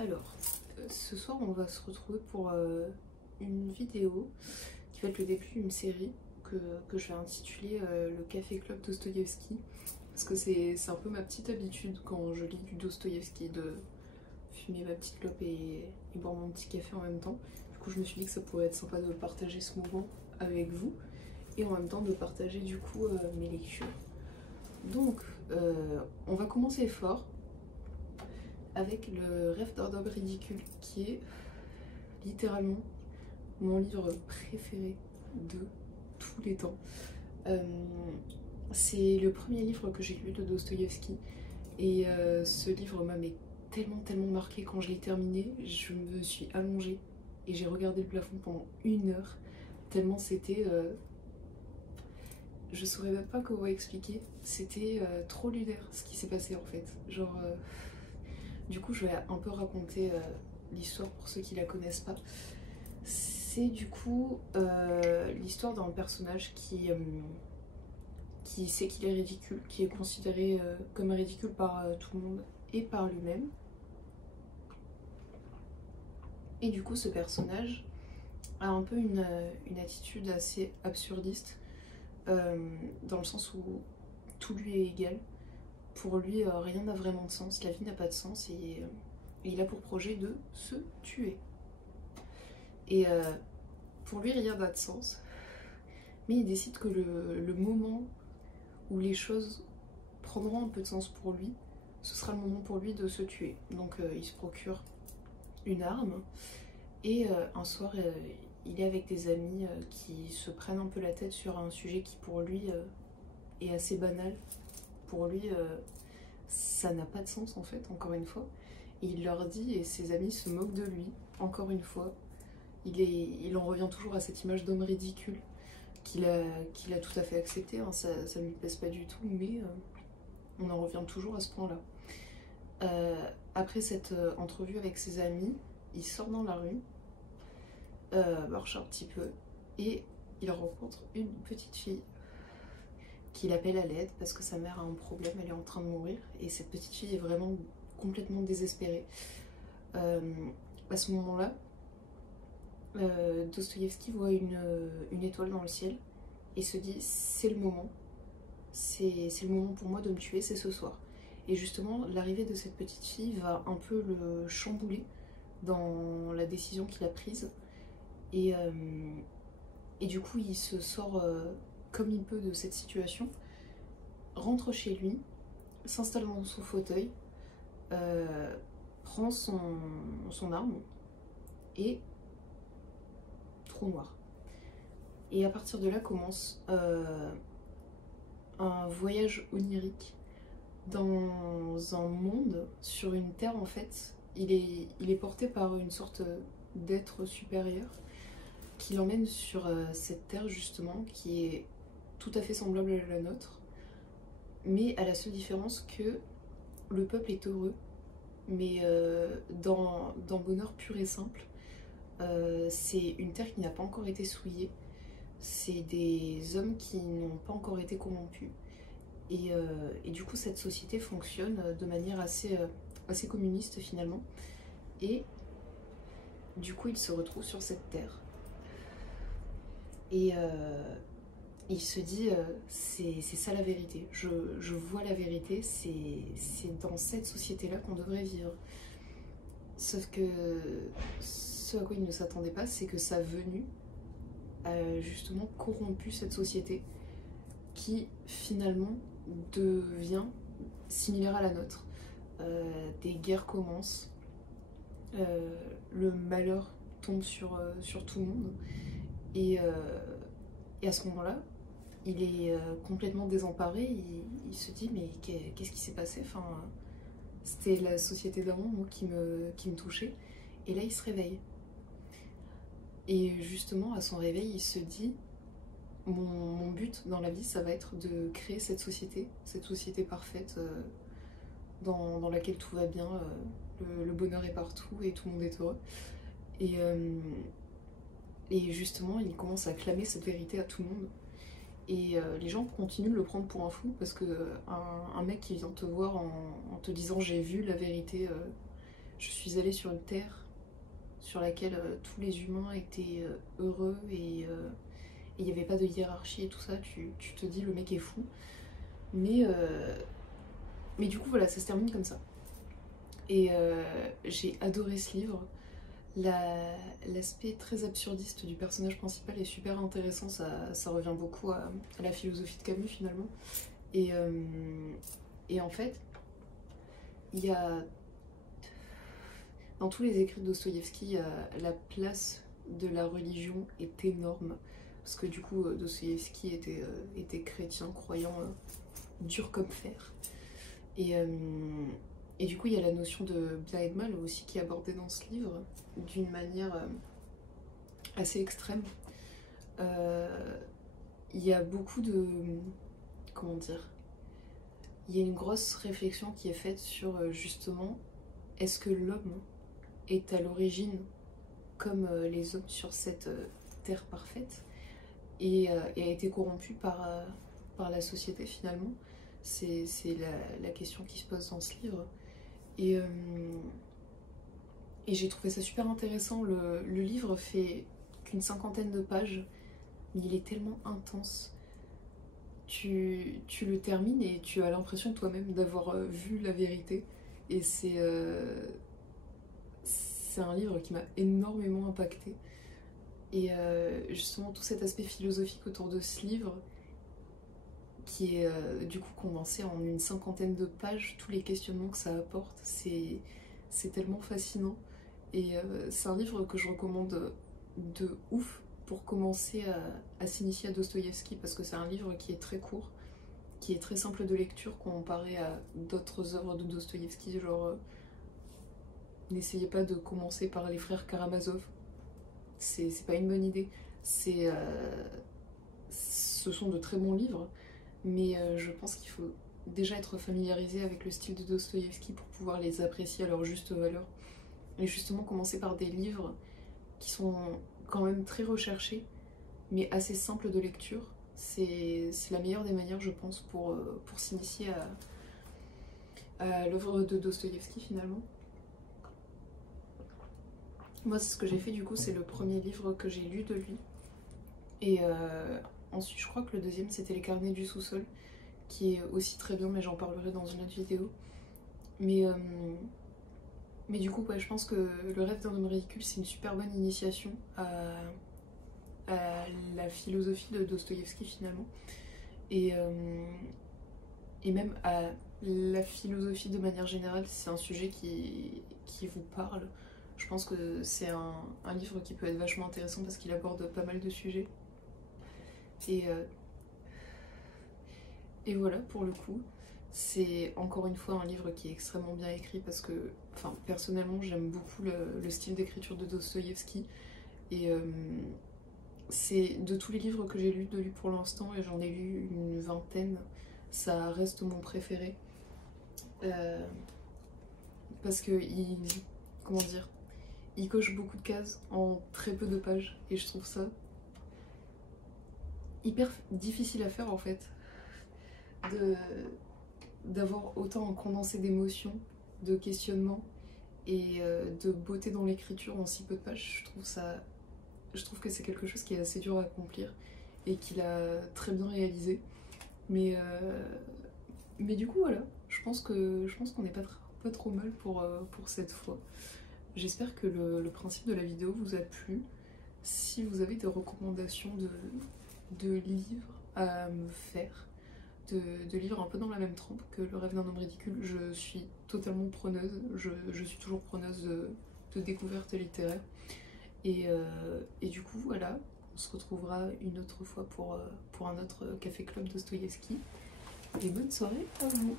Alors, ce soir on va se retrouver pour une vidéo qui va être le début d'une série que je vais intituler le Café Club Dostoïevski. Parce que c'est un peu ma petite habitude quand je lis du Dostoïevski de fumer ma petite clope et boire mon petit café en même temps. Du coup je me suis dit que ça pourrait être sympa de partager ce moment avec vous et en même temps de partager du coup mes lectures. Donc on va commencer fort avec le Rêve d'un homme ridicule qui est littéralement mon livre préféré de tous les temps. C'est le premier livre que j'ai lu de Dostoïevski et ce livre m'a tellement marqué. Quand je l'ai terminé, je me suis allongée et j'ai regardé le plafond pendant 1 heure tellement c'était... je saurais même pas comment expliquer, c'était trop lunaire ce qui s'est passé en fait. Genre... Du coup, je vais un peu raconter l'histoire pour ceux qui la connaissent pas. C'est du coup l'histoire d'un personnage qui sait qu'il est ridicule, qui est considéré comme ridicule par tout le monde et par lui-même. Et du coup, ce personnage a un peu une attitude assez absurdiste, dans le sens où tout lui est égal. Pour lui, rien n'a vraiment de sens, la vie n'a pas de sens et il a pour projet de se tuer. Et pour lui, rien n'a de sens, mais il décide que le moment où les choses prendront un peu de sens pour lui, ce sera le moment pour lui de se tuer. Donc il se procure une arme et un soir, il est avec des amis qui se prennent un peu la tête sur un sujet qui pour lui est assez banal. Pour lui, ça n'a pas de sens en fait, encore une fois. Et il leur dit, et ses amis se moquent de lui, encore une fois. Il en revient toujours à cette image d'homme ridicule qu'il a tout à fait accepté, hein. Ça ne lui pèse pas du tout, mais on en revient toujours à ce point-là. Après cette entrevue avec ses amis, il sort dans la rue, marche un petit peu, et il rencontre une petite fille qu'il appelle à l'aide parce que sa mère a un problème, elle est en train de mourir, et cette petite fille est vraiment complètement désespérée. À ce moment-là, Dostoïevski voit une étoile dans le ciel et se dit c'est le moment pour moi de me tuer, c'est ce soir. Et justement l'arrivée de cette petite fille va un peu le chambouler dans la décision qu'il a prise et du coup il se sort comme il peut de cette situation, rentre chez lui, s'installe dans son fauteuil, prend son arme et trou noir. Et à partir de là commence un voyage onirique dans un monde, sur une terre en fait. Il est porté par une sorte d'être supérieur qui l'emmène sur cette terre justement qui est tout à fait semblable à la nôtre, mais à la seule différence que le peuple est heureux, mais dans bonheur pur et simple. C'est une terre qui n'a pas encore été souillée, c'est des hommes qui n'ont pas encore été corrompus, et du coup cette société fonctionne de manière assez communiste finalement, et du coup il se retrouve sur cette terre, et il se dit c'est ça la vérité, je vois la vérité, c'est dans cette société-là qu'on devrait vivre. Sauf que ce à quoi il ne s'attendait pas, c'est que sa venue a justement corrompu cette société qui finalement devient similaire à la nôtre. Des guerres commencent, le malheur tombe sur tout le monde, et à ce moment-là, il est complètement désemparé, il se dit mais qu'est-ce qui s'est passé, enfin, c'était la société d'avant moi qui me touchait, et là il se réveille. Et justement à son réveil il se dit mon but dans la vie ça va être de créer cette société parfaite dans laquelle tout va bien, le bonheur est partout et tout le monde est heureux. Et justement il commence à clamer cette vérité à tout le monde. Et les gens continuent de le prendre pour un fou parce que un mec qui vient te voir en te disant j'ai vu la vérité, je suis allée sur une terre sur laquelle tous les humains étaient heureux et il n'y avait pas de hiérarchie et tout ça, tu te dis le mec est fou. Mais, mais du coup voilà, ça se termine comme ça. Et j'ai adoré ce livre. L'aspect très absurdiste du personnage principal est super intéressant, ça revient beaucoup à la philosophie de Camus finalement. Et, et en fait, il y a dans tous les écrits de Dostoïevski, la place de la religion est énorme. Parce que du coup, Dostoïevski était chrétien, croyant, dur comme fer. Et, et du coup, il y a la notion de bien et de mal aussi qui est abordée dans ce livre d'une manière assez extrême. Il y a beaucoup de... Comment dire? Il y a une grosse réflexion qui est faite sur justement, est-ce que l'homme est à l'origine comme les hommes sur cette terre parfaite et a été corrompu par la société finalement? C'est la question qui se pose dans ce livre. Et j'ai trouvé ça super intéressant. Le livre fait qu'une 50aine de pages, mais il est tellement intense. Tu le termines et tu as l'impression toi-même d'avoir vu la vérité. Et c'est un livre qui m'a énormément impactée. Et justement, tout cet aspect philosophique autour de ce livre, qui est du coup condensé en une 50aine de pages, tous les questionnements que ça apporte, c'est tellement fascinant. Et c'est un livre que je recommande de ouf pour commencer à s'initier à Dostoïevski, parce que c'est un livre qui est très court, qui est très simple de lecture comparé à d'autres œuvres de Dostoïevski, genre n'essayez pas de commencer par les frères Karamazov, c'est pas une bonne idée. Ce sont de très bons livres, mais je pense qu'il faut déjà être familiarisé avec le style de Dostoïevski pour pouvoir les apprécier à leur juste valeur. Et justement commencer par des livres qui sont quand même très recherchés, mais assez simples de lecture. C'est la meilleure des manières, je pense, pour s'initier à l'œuvre de Dostoïevski finalement. Moi, c'est ce que j'ai fait du coup, c'est le premier livre que j'ai lu de lui. Et ensuite, je crois que le deuxième, c'était Les Carnets du sous-sol, qui est aussi très bien, mais j'en parlerai dans une autre vidéo. Mais du coup, ouais, je pense que Le Rêve d'un homme ridicule, c'est une super bonne initiation à la philosophie de Dostoïevski finalement. Et même à la philosophie de manière générale, si c'est un sujet qui vous parle. Je pense que c'est un livre qui peut être vachement intéressant parce qu'il aborde pas mal de sujets. Et voilà, pour le coup, c'est encore une fois un livre qui est extrêmement bien écrit parce que, enfin, personnellement, j'aime beaucoup le style d'écriture de Dostoïevski. Et c'est de tous les livres que j'ai lus de lui pour l'instant, et j'en ai lu une vingtaine, ça reste mon préféré. Parce que comment dire, il coche beaucoup de cases en très peu de pages, et je trouve ça hyper difficile à faire en fait, d'avoir autant un condensé d'émotions, de questionnements et de beauté dans l'écriture en si peu de pages. Je trouve que c'est quelque chose qui est assez dur à accomplir et qu'il a très bien réalisé. Mais du coup voilà, je pense qu'on n'est pas trop mal pour cette fois. J'espère que le principe de la vidéo vous a plu. Si vous avez des recommandations de livres à me faire, de livres un peu dans la même trempe que Le Rêve d'un homme ridicule, je suis totalement preneuse. Je suis toujours preneuse de découvertes littéraires. Et du coup, voilà, on se retrouvera une autre fois pour un autre Café Club Dostoïevski. Et bonne soirée à vous!